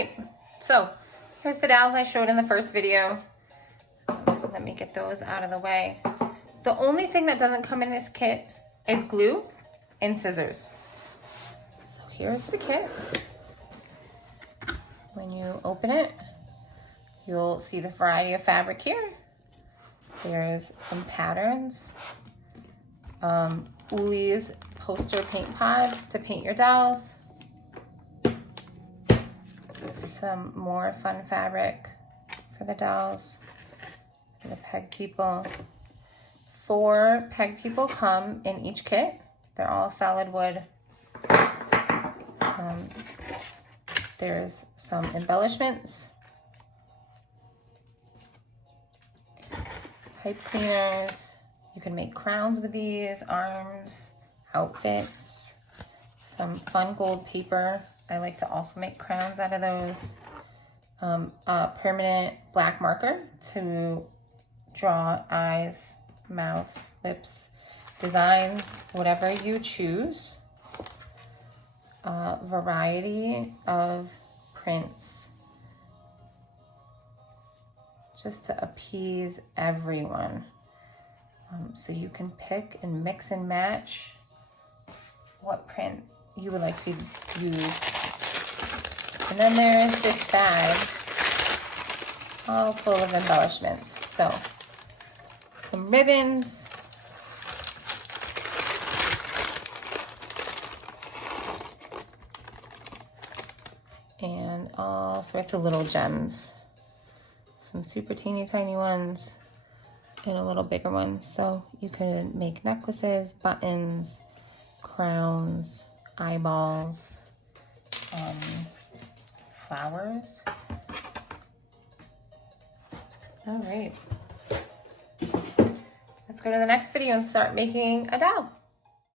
right, so here's the dowels I showed in the first video. Let me get those out of the way. The only thing that doesn't come in this kit is glue and scissors. So here's the kit. When you open it, you'll see the variety of fabric here. There's some patterns. Uli's poster paint pods to paint your dowels. Some more fun fabric for the dowels. The peg people. 4 peg people come in each kit. They're all solid wood. There's some embellishments. Pipe cleaners. You can make crowns with these, arms, outfits. Some fun gold paper. I like to also make crowns out of those. A permanent black marker to draw eyes, mouths, lips, designs, whatever you choose. A variety of prints just to appease everyone. So you can pick and mix and match what print you would like to use. And then there's this bag all full of embellishments. So some ribbons, and all sorts of little gems. Some super teeny tiny ones and a little bigger one. So you could make necklaces, buttons, crowns, eyeballs, flowers. All right. Let's go to the next video and start making a dowel.